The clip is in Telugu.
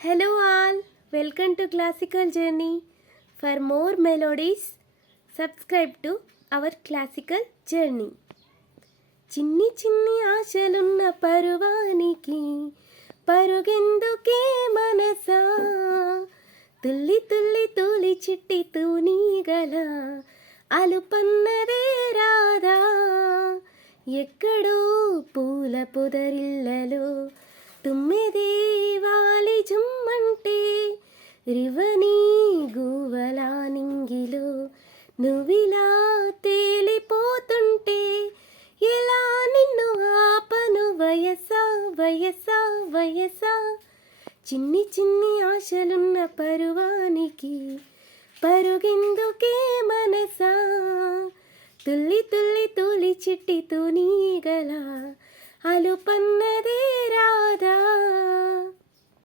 Hello all, welcome to Classical Journey. For more melodies, subscribe to our Classical Journey. చిన్ని చిన్ని ఆశలున్న పరువానికి పరుగెందుకే మనసా, తుల్లి తుల్లి తూలి చిట్టి తూనీగల అలుపన్నదే రాదా, ఎక్కడో పూల పొదరిల్లలో తుమ్మెదే వాలి జుమ్మంటే, రివని గువలా నింగిలో నువ్విలా తేలిపోతుంటే, ఎలా నిన్ను ఆపను వయసా వయసా వయసా. చిన్ని చిన్ని ఆశలున్న పరువానికి పరుగెందుకే మనసా, తుల్లి తుల్లి తూలి చిట్టి తూనీగల అలుపన్నదే రాదా.